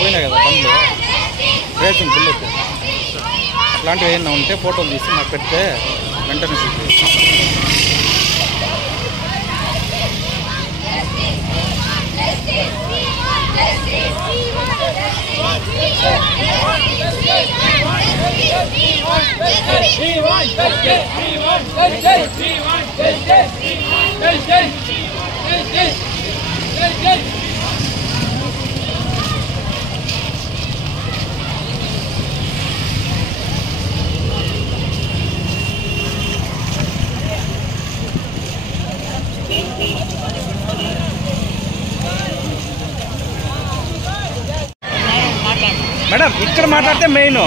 పోయినా కదా బండ్లు రేసింగ్ బుల్లెట్ అట్లాంటివి ఏమైనా ఉంటే ఫోటోలు తీసి నాకు పెడితే వెంటనే మేడం ఇక్కడ మాట్లాడితే మెయిన్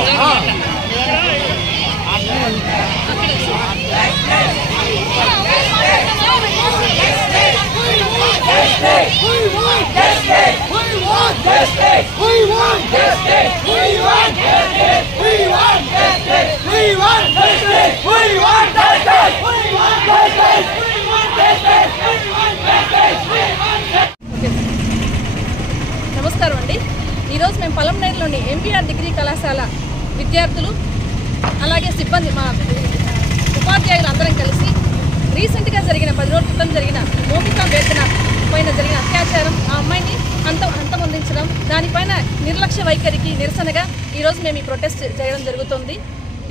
నమస్కారం అండి. ఈరోజు మేము పలంనేరులోని ఎంపీఆర్ డిగ్రీ కళాశాల విద్యార్థులు అలాగే సిబ్బంది మా ఉపాధ్యాయులు అందరం కలిసి రీసెంట్గా జరిగిన 10 రోజుల క్రితం జరిగిన మోమితా వేతన పైన జరిగిన అత్యాచారం, ఆ అమ్మాయిని అంతమొందించడం, దానిపైన నిర్లక్ష్య వైఖరికి నిరసనగా ఈరోజు మేము ఈ ప్రొటెస్ట్ చేయడం జరుగుతుంది.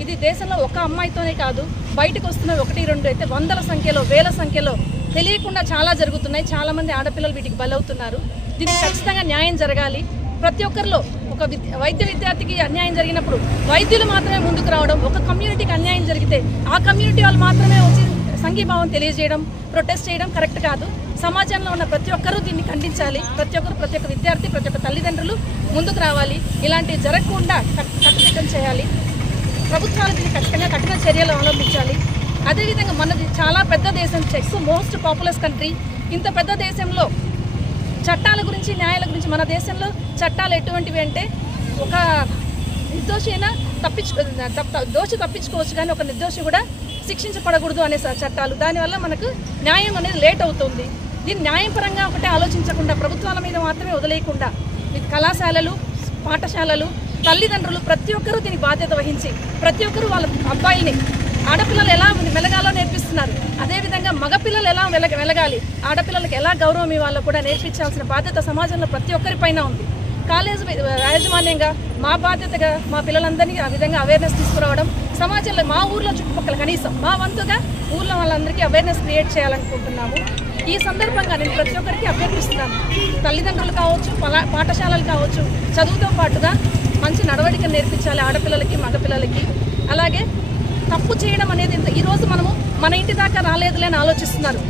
ఇది దేశంలో ఒక అమ్మాయితోనే కాదు, బయటకు వస్తున్న 1-2 అయితే వందల సంఖ్యలో వేల సంఖ్యలో తెలియకుండా చాలా జరుగుతున్నాయి. చాలామంది ఆడపిల్లలు వీటికి బలవుతున్నారు. దీనికి ఖచ్చితంగా న్యాయం జరగాలి. ప్రతి ఒక్కరిలో ఒక వైద్య విద్యార్థికి అన్యాయం జరిగినప్పుడు వైద్యులు మాత్రమే ముందుకు రావడం, ఒక కమ్యూనిటీకి అన్యాయం జరిగితే ఆ కమ్యూనిటీ వాళ్ళు మాత్రమే వచ్చి సంఘీభావం తెలియజేయడం, ప్రొటెస్ట్ చేయడం కరెక్ట్ కాదు. సమాజంలో ఉన్న ప్రతి ఒక్కరూ దీన్ని ఖండించాలి. ప్రతి ఒక్క విద్యార్థి, ప్రతి ఒక్క తల్లిదండ్రులు ముందుకు రావాలి. ఇలాంటివి జరగకుండా కట్టుదిట్టం చేయాలి. ప్రభుత్వాలు దీన్ని ఖచ్చితంగా కఠిన చర్యలు అవలంబించాలి. అదేవిధంగా మనది చాలా పెద్ద దేశం, చెక్స్ మోస్ట్ పాపులస్ కంట్రీ. ఇంత పెద్ద దేశంలో చట్టాల గురించి, న్యాయాల గురించి, మన దేశంలో చట్టాలు ఎటువంటివి అంటే ఒక నిర్దోషి అయినా దోషి తప్పించుకోవచ్చు, కానీ ఒక నిర్దోషి కూడా శిక్షించబడకూడదు అనే చట్టాలు. దానివల్ల మనకు న్యాయం అనేది లేట్ అవుతుంది. దీన్ని న్యాయపరంగా ఒకటే ఆలోచించకుండా ప్రభుత్వాల మీద మాత్రమే వదిలేయకుండా కళాశాలలు, పాఠశాలలు, తల్లిదండ్రులు ప్రతి ఒక్కరూ దీని బాధ్యత వహించి ప్రతి ఒక్కరూ వాళ్ళ అబ్బాయిల్ని, ఆడపిల్లలు ఎలా మెలగాలో నేర్పిస్తున్నారు, అదేవిధంగా మగపిల్లలు ఎలా మెలగాలి, ఆడపిల్లలకు ఎలా గౌరవం ఇవ్వాలో కూడా నేర్పించాల్సిన బాధ్యత సమాజంలో ప్రతి ఒక్కరిపైన ఉంది. కాలేజీ యాజమాన్యంగా మా బాధ్యతగా మా పిల్లలందరినీ ఆ విధంగా అవేర్నెస్ తీసుకురావడం, సమాజంలో మా ఊర్లో చుట్టుపక్కల కనీసం మా వంతుగా ఊర్లో వాళ్ళందరికీ అవేర్నెస్ క్రియేట్ చేయాలనుకుంటున్నాము. ఈ సందర్భంగా నేను ప్రతి ఒక్కరికి అభ్యర్థిస్తున్నాను. తల్లిదండ్రులు కావచ్చు, పాఠశాలలు కావచ్చు, చదువుతో పాటుగా మంచి నడవడిక నేర్పించాలి ఆడపిల్లలకి, మగపిల్లలకి. అలాగే తప్పు చేయడం అనేది ఈరోజు మనము మన ఇంటి దాకా రాలేదులే అని ఆలోచిస్తున్నారు.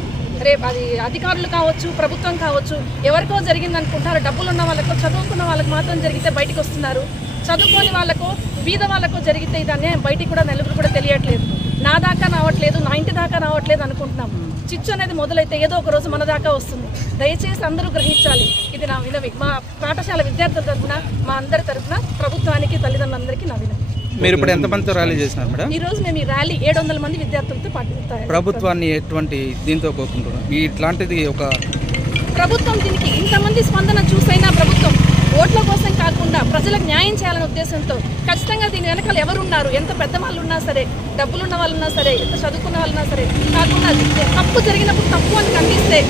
రేపు అది అధికారులు కావచ్చు, ప్రభుత్వం కావచ్చు, ఎవరికో జరిగిందనుకుంటారు. డబ్బులు ఉన్న వాళ్ళకు, చదువుకున్న వాళ్ళకు మాత్రం జరిగితే బయటకు వస్తున్నారు. చదువుకోని వాళ్ళకు, బీద వాళ్ళకు జరిగితే దాన్ని బయటికి కూడా నలుగురు కూడా తెలియట్లేదు. నా దాకా రావట్లేదు, నా ఇంటి దాకా రావట్లేదు అనుకుంటున్నాము. చిచ్చు అనేది మొదలైతే ఏదో ఒక రోజు మన దాకా వస్తుంది. దయచేసి అందరూ గ్రహించాలి. ఇది నా వినవి. మా పాఠశాల విద్యార్థుల తరఫున, మా అందరి తరఫున ప్రభుత్వానికి, తల్లిదండ్రులందరికీ నా వినవి. మీరు ఇప్పుడు ఎంతమందితో ర్యాలీ చేసినారు మేడం? ఈ రోజు మేము ఈ ర్యాలీ 700 మంది విద్యార్థులతో పాటిస్తాం. ప్రభుత్వాన్ని ఎటువంటి దీంతో కోరుకుంటున్నాం? ఇట్లాంటిది ఒక ప్రభుత్వం దీనికి ఇంతమంది స్పందన చూసైనా ప్రభుత్వం ఓట్ల కోసం కాకుండా ప్రజలకు న్యాయం చేయాలనే ఉద్దేశంతో ఖచ్చితంగా దీని వెనకాల ఎవరున్నారు, ఎంత పెద్ద వాళ్ళు ఉన్నా సరే, డబ్బులున్న వాళ్ళున్నా సరే, ఎంత చదువుకున్న వాళ్ళున్నా సరే, కాకుండా తప్పు జరిగినప్పుడు తప్పు అని ఖండిస్తే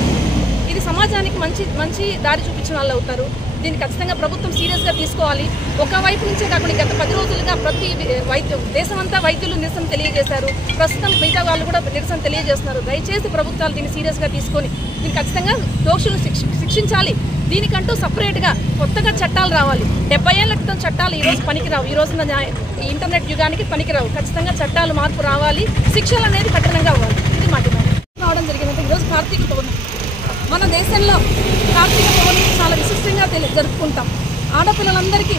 ఇది సమాజానికి మంచి దారి చూపించిన వాళ్ళు అవుతారు. దీన్ని ఖచ్చితంగా ప్రభుత్వం సీరియస్గా తీసుకోవాలి. ఒకవైపు నుంచే కాకుండా గత 10 రోజులుగా ప్రతి దేశమంతా వైద్యులు నిరసన తెలియజేశారు. ప్రస్తుతం మిగతా వాళ్ళు కూడా నిరసన తెలియజేస్తున్నారు. దయచేసి ప్రభుత్వాలు దీన్ని సీరియస్గా తీసుకొని దీన్ని ఖచ్చితంగా దోషులను శిక్షించాలి. దీనికంటూ సపరేట్గా కొత్తగా చట్టాలు రావాలి. 70 ఏళ్ల క్రితం చట్టాలు ఈరోజు పనికిరావు. ఈ రోజున ఇంటర్నెట్ యుగానికి పనికిరావు. ఖచ్చితంగా చట్టాలు మార్పు రావాలి. శిక్షలు అనేది కఠినంగా అవ్వాలి. ఇది మాట రావడం జరిగిందంటే ఈరోజు కార్తీక పౌర్ణమి. మన దేశంలో కార్తీక పౌర్ణమి చాలా విశిష్టంగా జరుపుకుంటాం. ఆడపిల్లలందరికీ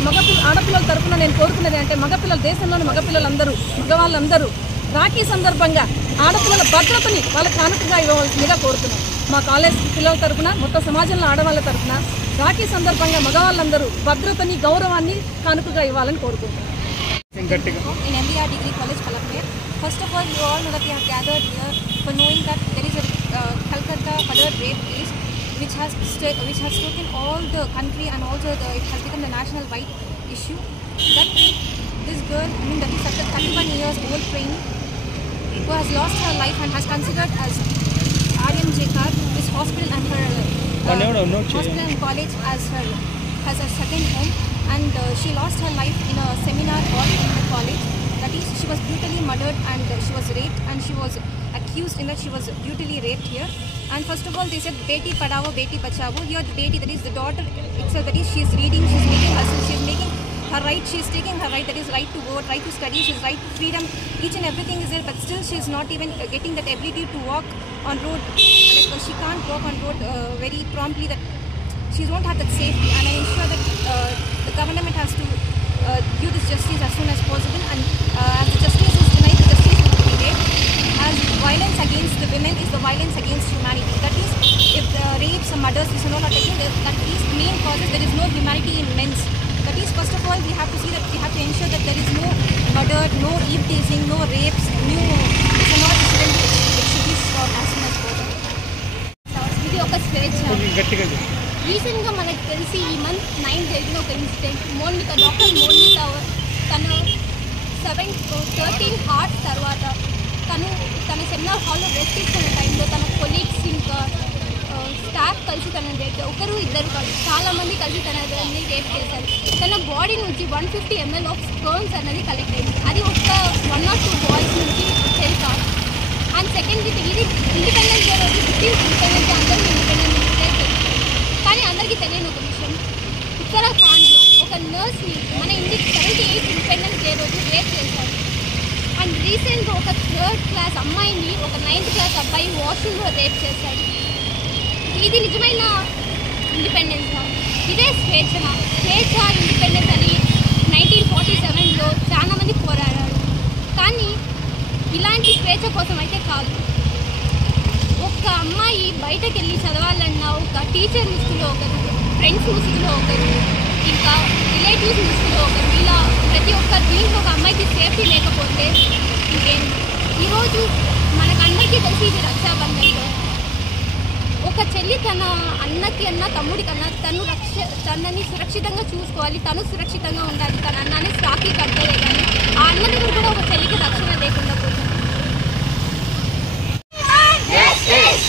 ఆడపిల్లల తరఫున నేను కోరుకునేది అంటే మగపిల్లలు, దేశంలోని మగపిల్లలందరూ, మగవాళ్ళందరూ రాఖీ సందర్భంగా ఆడపిల్లల భద్రతని వాళ్ళకి కానుకగా ఇవ్వవలసిందిగా కోరుతున్నాం. మా కాలేజ్ పిల్లల తరఫున, మొత్తం సమాజంలో ఆడవాళ్ళ తరఫున రాఖీ సందర్భంగా మగవాళ్ళందరూ భద్రతని, గౌరవాన్ని కానుకగా ఇవ్వాలని కోరుకుంటున్నాం. In MBR Degree College, Palamned. First of all, you all know that we have gathered here for knowing that there is a Calcutta murder rape case which has taken all the country, and also it has become the national wide issue. That this girl, that is such a 31 years old trainee who has lost her life and has considered as Aryan Jekar, this hospital and her hospital and college as her second home. And she lost her life in a seminar hall in the college. That is, she was brutally murdered and she was raped, and she was accused in that she was brutally raped here. And first of all, they said Beti Padhao, Beti Bachao. Here the Beti, that is the daughter itself, that is she is reading, she is making herself, she is making her right, she is taking her right, that is right to vote, right to study, she is right to freedom. Each and everything is there, but still she is not even getting that ability to walk on road. Like she can't walk on road very promptly. That she won't have that safety, and I ensure that the government has to give this justice as soon as possible. And as the justice is denied, the justice will be delayed. As violence against the women is the violence against humanity. That is, if the rapes and murders is not taken, that is the main causes. There is no humanity in men's. That is, first of all, we have to see that we have to ensure that there is no murder, no eve teasing, no rapes, no not incident. It should be stopped as soon as possible. ఇది ఒక స్వేచ్ఛ. రీసెంట్గా మనకు తెలిసి ఈ month 9 జరిగిన ఒక incident. Doctor Monica తను 13 హార్ట్ తర్వాత తన సెమినార్ హాల్లో రెస్ట్ తీసుకున్న టైంలో తన కొలీగ్స్ ఇంకా స్టాఫ్ కలిసి తనని రేప్, ఒకరు ఇద్దరు కాదు చాలామంది కలిసి తనని రేప్ చేశారు. తన బాడీ నుంచి 150 ml ఆఫ్ స్పర్మ్స్ అనేది కలెక్ట్ అయింది. అది ఒక 1 or 2 బాయ్స్ నుంచి వచ్చేది కాదు. అండ్ సెకండ్ ఇది ఇండిపెండెన్స్ డే రోజు ఇండిపెండెన్స్ డే అందరూ ఇండిపెండెన్స్ డే, కానీ అందరికీ తెలియని ఒక విషయం, ఉత్తరాఖండ్లో ఒక నర్స్ని మన ఇండియన్ 78 ఇండిపెండెన్స్ డే రోజు రేప్ చేశారు. అండ్ రీసెంట్గా ఒక 3rd క్లాస్ అమ్మాయిని ఒక 9th క్లాస్ అబ్బాయి వాష్రూమ్లో రేప్ చేశాడు. ఇది నిజమైన ఇండిపెండెన్స్? ఇదే స్వేచ్ఛ ఇండిపెండెన్స్ అని 1947లో చాలామంది పోరాడారు. కానీ ఇలాంటి స్వేచ్ఛ కోసం అయితే కాదు. ఒక అమ్మాయి బయటకు వెళ్ళి చదవాలన్నా ఒక టీచర్ ముసుగులో ఒకరు, ఫ్రెండ్స్ ముసుగులో ఒకరు, ఇంకా రిలేటివ్స్ ముసుగులో ఒకరు, ఇలా ప్రతి ఒక్క దీంట్లో ఒక అమ్మాయికి సేఫ్టీ లేకపోతే ఇంకేం. ఈరోజు మనకందరికీ తెలిసి ఇది రక్షాబంధన్లో ఒక చెల్లి తన అన్నకి అన్న తమ్ముడి కన్నా తనని సురక్షితంగా చూసుకోవాలి, తను సురక్షితంగా ఉండాలి. తన అన్నని రాఖీ కట్టలే, కానీ ఆ అన్న దగ్గర కూడా ఒక చెల్లికి రక్షణ లేకుండా పోతుంది. Justice!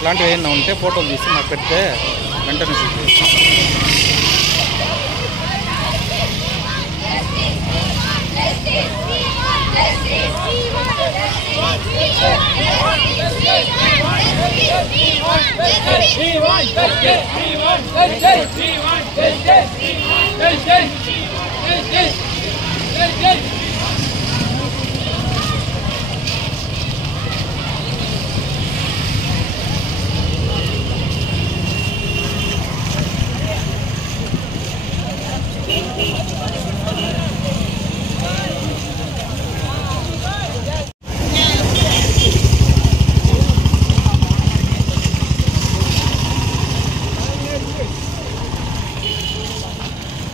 అట్లాంటివి ఏమైనా ఉంటే ఫోటోలు తీసి మాకు పెడితే వెంటనే We want justice.